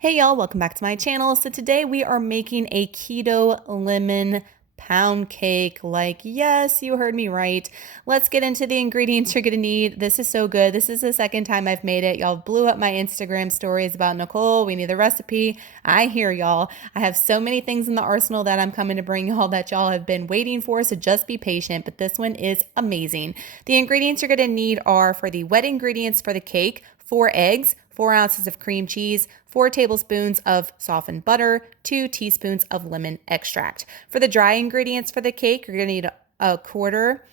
Hey y'all, welcome back to my channel. So today we are making a keto lemon pound cake. Yes, you heard me right. Let's get into the ingredients you're gonna need. This is so good. This is the second time I've made it. Y'all blew up my Instagram stories about Nicole. We need the recipe. I hear y'all. I have so many things in the arsenal that I'm coming to bring y'all that y'all have been waiting for, so just be patient, but this one is amazing. The ingredients you're gonna need are, for the wet ingredients for the cake, 4 eggs, 4 ounces of cream cheese, 4 tablespoons of softened butter, 2 teaspoons of lemon extract. For the dry ingredients for the cake, you're going to need a quarter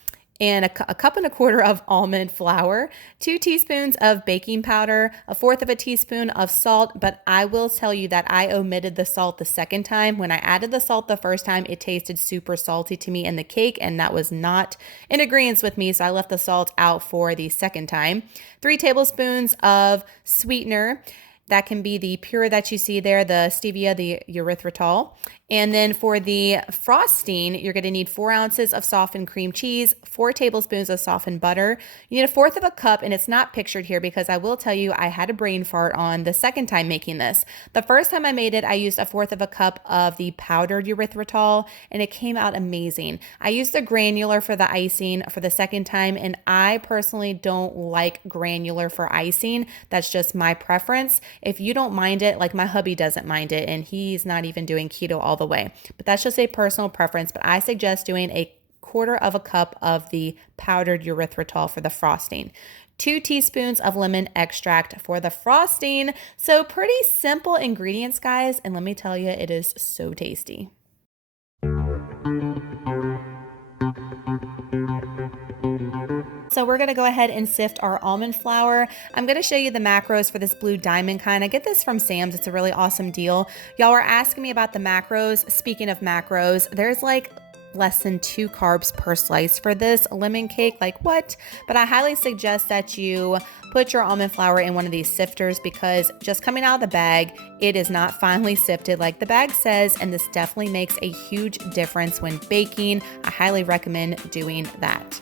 and a cup and a quarter of almond flour, 2 teaspoons of baking powder, 1/4 of a teaspoon of salt, but I will tell you that I omitted the salt the second time. When I added the salt the first time, it tasted super salty to me in the cake, and that was not in agreement with me, so I left the salt out for the second time. 3 tablespoons of sweetener. That can be the pure that you see there, the stevia, the erythritol. And then for the frosting, you're going to need 4 ounces of softened cream cheese, 4 tablespoons of softened butter. You need 1/4 of a cup, and it's not pictured here because I will tell you I had a brain fart on the second time making this. The first time I made it, I used 1/4 of a cup of the powdered erythritol, and it came out amazing. I used the granular for the icing for the second time, and I personally don't like granular for icing. That's just my preference. If you don't mind it, like my hubby doesn't mind it, and he's not even doing keto all the way, but that's just a personal preference. But I suggest doing 1/4 of a cup of the powdered erythritol for the frosting. 2 teaspoons of lemon extract for the frosting. So pretty simple ingredients, guys, and let me tell you, it is so tasty. So we're going to go ahead and sift our almond flour. I'm going to show you the macros for this blue diamond kind. I get this from Sam's. It's a really awesome deal. Y'all are asking me about the macros. Speaking of macros, there's like less than 2 carbs per slice for this lemon cake. Like what? But I highly suggest that you put your almond flour in one of these sifters, because just coming out of the bag, it is not finely sifted like the bag says, and this definitely makes a huge difference when baking. I highly recommend doing that.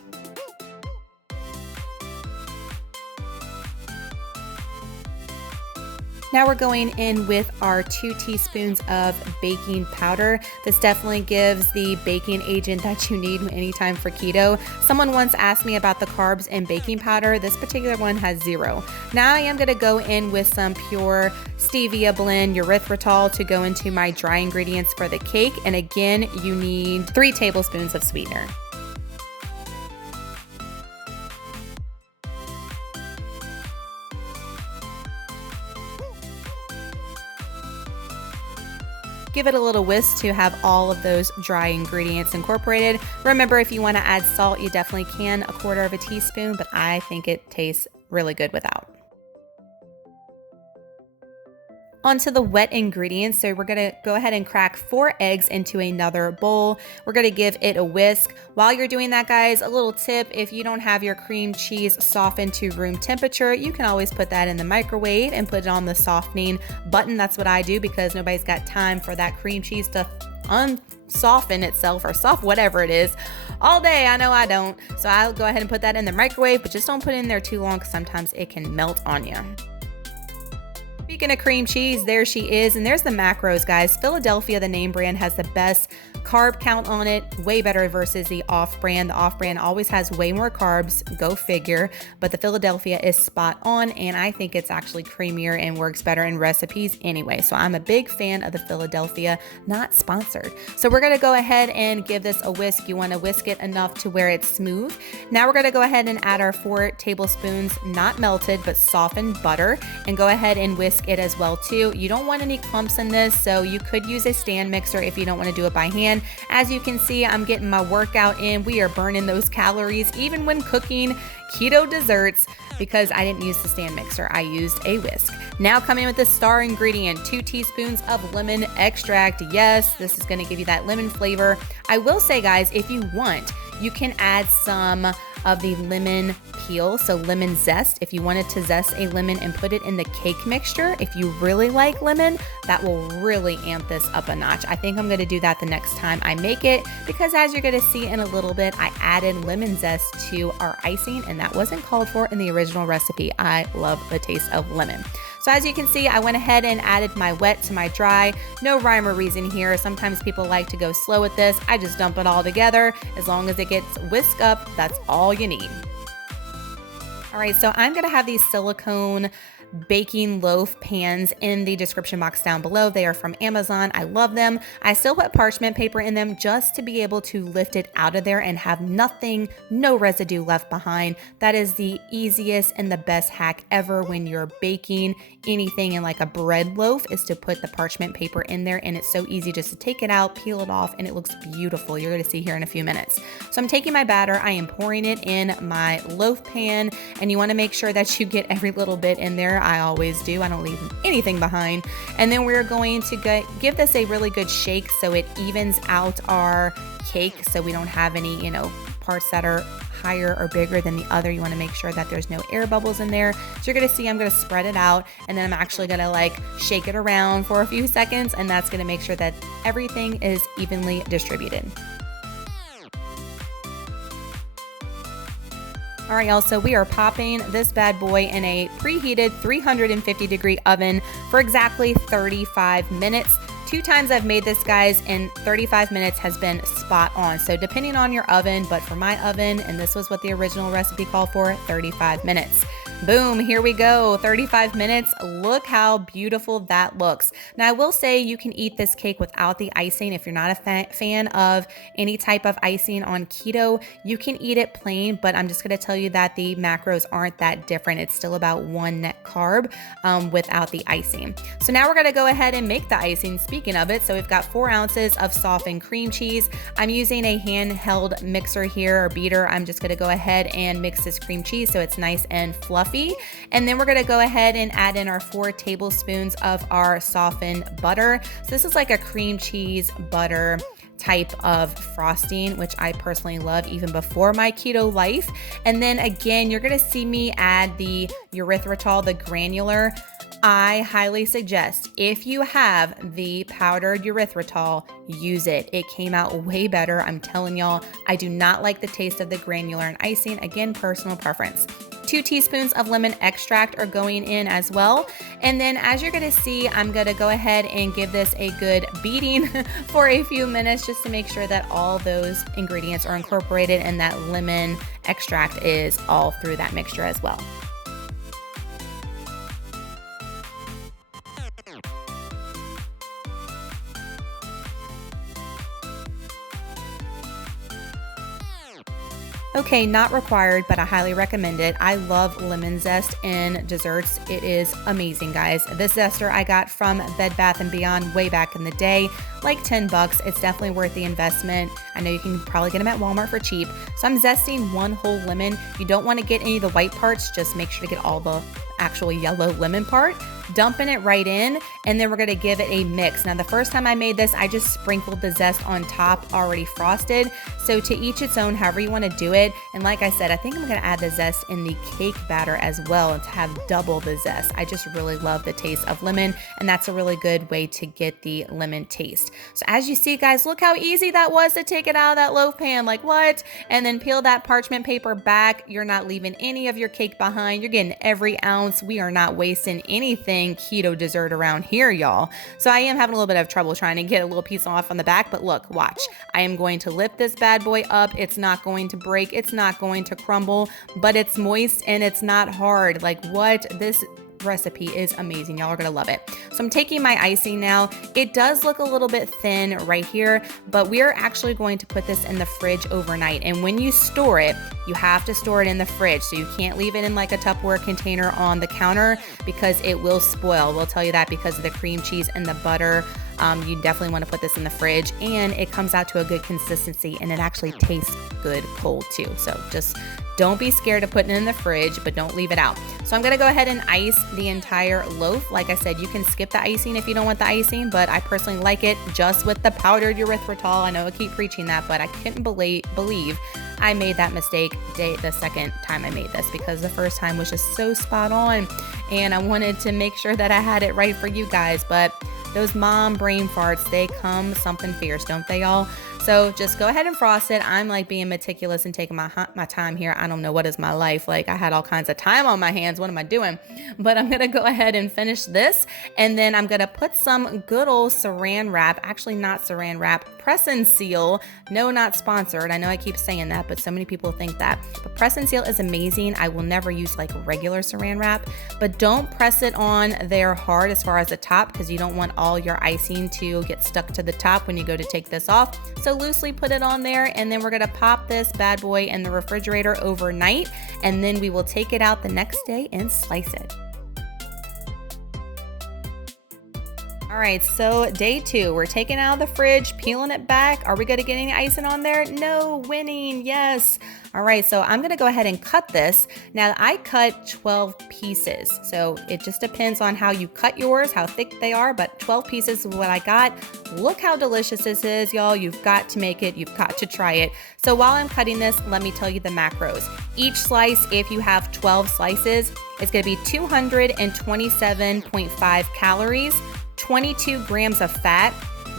Now we're going in with our 2 teaspoons of baking powder. This definitely gives the baking agent that you need anytime for keto. Someone once asked me about the carbs in baking powder. This particular one has 0. Now I am going to go in with some pure stevia blend erythritol to go into my dry ingredients for the cake. And again, you need 3 tablespoons of sweetener. Give it a little whisk to have all of those dry ingredients incorporated. Remember, if you want to add salt, you definitely can, 1/4 of a teaspoon, but I think it tastes really good without. Onto the wet ingredients. So we're gonna go ahead and crack 4 eggs into another bowl. We're gonna give it a whisk. While you're doing that, guys, a little tip: if you don't have your cream cheese softened to room temperature, you can always put that in the microwave and put it on the softening button. That's what I do, because nobody's got time for that cream cheese to unsoften itself, or soft, whatever it is, all day. I know I don't. So I'll go ahead and put that in the microwave, but just don't put it in there too long, because sometimes it can melt on you. Speaking of cream cheese, there she is. And there's the macros, guys. Philadelphia, the name brand, has the best carb count on it, way better versus the off-brand. The off-brand always has way more carbs, go figure, but the Philadelphia is spot on, and I think it's actually creamier and works better in recipes anyway. So I'm a big fan of the Philadelphia, not sponsored. So we're gonna go ahead and give this a whisk. You wanna whisk it enough to where it's smooth. Now we're gonna go ahead and add our 4 tablespoons, not melted, but softened butter, and go ahead and whisk it as well too. You don't want any clumps in this, so you could use a stand mixer if you don't want to do it by hand. As you can see, I'm getting my workout in. We are burning those calories even when cooking keto desserts, because I didn't use the stand mixer. I used a whisk. Now coming with the star ingredient, 2 teaspoons of lemon extract. Yes, this is going to give you that lemon flavor. I will say, guys, if you want, you can add some of the lemon peel, so lemon zest. If you wanted to zest a lemon and put it in the cake mixture, if you really like lemon, that will really amp this up a notch. I think I'm going to do that the next time I make it, because as you're going to see in a little bit, I added lemon zest to our icing, and that wasn't called for in the original recipe. I love the taste of lemon. So as you can see, I went ahead and added my wet to my dry. No rhyme or reason here. Sometimes people like to go slow with this. I just dump it all together. As long as it gets whisked up, that's all you need. All right, so I'm gonna have these silicone baking loaf pans in the description box down below. They are from Amazon. I love them. I still put parchment paper in them just to be able to lift it out of there and have nothing, no residue left behind. That is the easiest and the best hack ever when you're baking anything in like a bread loaf, is to put the parchment paper in there, and it's so easy just to take it out, peel it off, and it looks beautiful. You're going to see here in a few minutes. So I'm taking my batter, I am pouring it in my loaf pan, and you want to make sure that you get every little bit in there. I always do. I don't leave anything behind. And then we're going to give this a really good shake so it evens out our cake, so we don't have any, parts that are higher or bigger than the other. You want to make sure that there's no air bubbles in there. So you're going to see I'm going to spread it out, and then I'm actually going to shake it around for a few seconds, and that's going to make sure that everything is evenly distributed. All right, y'all, so we are popping this bad boy in a preheated 350-degree oven for exactly 35 minutes. 2 times I've made this, guys, and 35 minutes has been spot on. So depending on your oven, but for my oven, and this was what the original recipe called for, 35 minutes. Boom, here we go, 35 minutes. Look how beautiful that looks. Now, I will say you can eat this cake without the icing. If you're not a fan of any type of icing on keto, you can eat it plain, but I'm just gonna tell you that the macros aren't that different. It's still about 1 net carb without the icing. So now we're gonna go ahead and make the icing. Speaking of it, so we've got 4 ounces of softened cream cheese. I'm using a handheld mixer here, or beater. I'm just gonna go ahead and mix this cream cheese so it's nice and fluffy. And then we're gonna go ahead and add in our 4 tablespoons of our softened butter. So this is like a cream cheese butter type of frosting, which I personally love even before my keto life. And then again, you're gonna see me add the erythritol, the granular. I highly suggest, if you have the powdered erythritol, use it. It came out way better. I'm telling y'all, I do not like the taste of the granular and icing. Again, personal preference. 2 teaspoons of lemon extract are going in as well. And then as you're gonna see, I'm gonna go ahead and give this a good beating for a few minutes just to make sure that all those ingredients are incorporated and that lemon extract is all through that mixture as well. Okay, not required, but I highly recommend it. I love lemon zest in desserts. It is amazing, guys. This zester I got from Bed Bath & Beyond way back in the day, like 10 bucks. It's definitely worth the investment. I know you can probably get them at Walmart for cheap. So I'm zesting 1 whole lemon. You don't want to get any of the white parts, just make sure to get all the actual yellow lemon part. Dumping it right in, and then we're gonna give it a mix. Now, the first time I made this, I just sprinkled the zest on top, already frosted. So to each its own, however you wanna do it. And like I said, I think I'm gonna add the zest in the cake batter as well to have double the zest. I just really love the taste of lemon, and that's a really good way to get the lemon taste. So as you see, guys, look how easy that was to take it out of that loaf pan, like what? And then peel that parchment paper back. You're not leaving any of your cake behind. You're getting every ounce. We are not wasting anything keto dessert around here, y'all. So I am having a little bit of trouble trying to get a little piece off on the back, but look, watch. I am going to lift this bad boy up. It's not going to break. It's not going to crumble, but it's moist and it's not hard. Like what? This recipe is amazing. Y'all are gonna love it. So I'm taking my icing now. It does look a little bit thin right here, but we are actually going to put this in the fridge overnight. And when you store it, you have to store it in the fridge. So you can't leave it in like a Tupperware container on the counter because it will spoil. We'll tell you that because of the cream cheese and the butter. You definitely want to put this in the fridge, and it comes out to a good consistency, and it actually tastes good cold too. So just don't be scared of putting it in the fridge, but don't leave it out. So I'm gonna go ahead and ice the entire loaf. Like I said, you can skip the icing if you don't want the icing, but I personally like it just with the powdered erythritol. I know I keep preaching that, but I couldn't believe I made that mistake the second time I made this, because the first time was just so spot on, and I wanted to make sure that I had it right for you guys. But those mom brain farts, they come something fierce, don't they, y'all? So just go ahead and frost it. I'm like being meticulous and taking my time here. I don't know what is my life. Like I had all kinds of time on my hands. What am I doing? But I'm gonna go ahead and finish this. And then I'm gonna put some good old saran wrap, actually not saran wrap, press and seal. No, not sponsored. I know I keep saying that, but so many people think that. But press and seal is amazing. I will never use like regular saran wrap, but don't press it on there hard as far as the top because you don't want all your icing to get stuck to the top when you go to take this off. So loosely put it on there, and then we're gonna pop this bad boy in the refrigerator overnight, and then we will take it out the next day and slice it. All right, so day 2, we're taking it out of the fridge, peeling it back. Are we gonna get any icing on there? No, winning, yes. All right, so I'm gonna go ahead and cut this. Now I cut 12 pieces. So it just depends on how you cut yours, how thick they are, but 12 pieces is what I got. Look how delicious this is, y'all. You've got to make it, you've got to try it. So while I'm cutting this, let me tell you the macros. Each slice, if you have 12 slices, it's gonna be 227.5 calories, 22 grams of fat,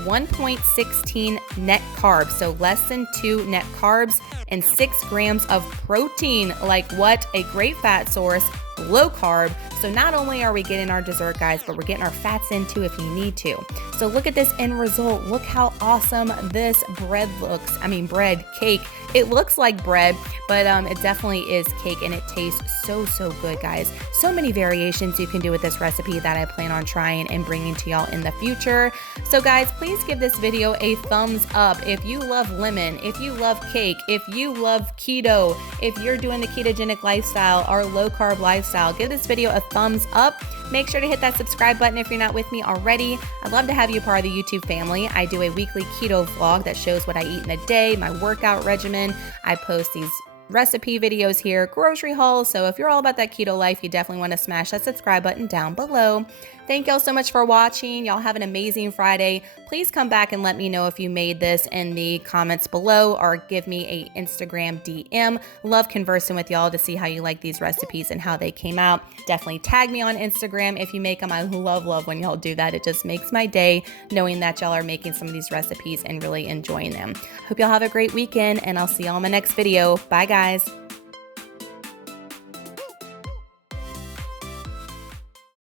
1.16 net carbs, so less than 2 net carbs, and 6 grams of protein. Like what? A great fat source, low carb. So not only are we getting our dessert, guys, but we're getting our fats in too if you need to. So look at this end result. Look how awesome this bread looks. I mean, bread, cake. It looks like bread, but it definitely is cake, and it tastes so, so good, guys. So many variations you can do with this recipe that I plan on trying and bringing to y'all in the future. So guys, please give this video a thumbs up if you love lemon, if you love cake, if you love keto, if you're doing the ketogenic lifestyle or low carb lifestyle. Give this video a thumbs up. Make sure to hit that subscribe button if you're not with me already. I'd love to have you part of the YouTube family. I do a weekly keto vlog that shows what I eat in a day, my workout regimen. I post these recipe videos here, grocery hauls. So if you're all about that keto life, you definitely want to smash that subscribe button down below. Thank y'all so much for watching. Y'all have an amazing Friday. Please come back and let me know if you made this in the comments below, or give me a Instagram DM. Love conversing with y'all to see how you like these recipes and how they came out. Definitely tag me on Instagram if you make them. I love when y'all do that. It just makes my day knowing that y'all are making some of these recipes and really enjoying them. Hope y'all have a great weekend, and I'll see y'all in my next video. Bye guys.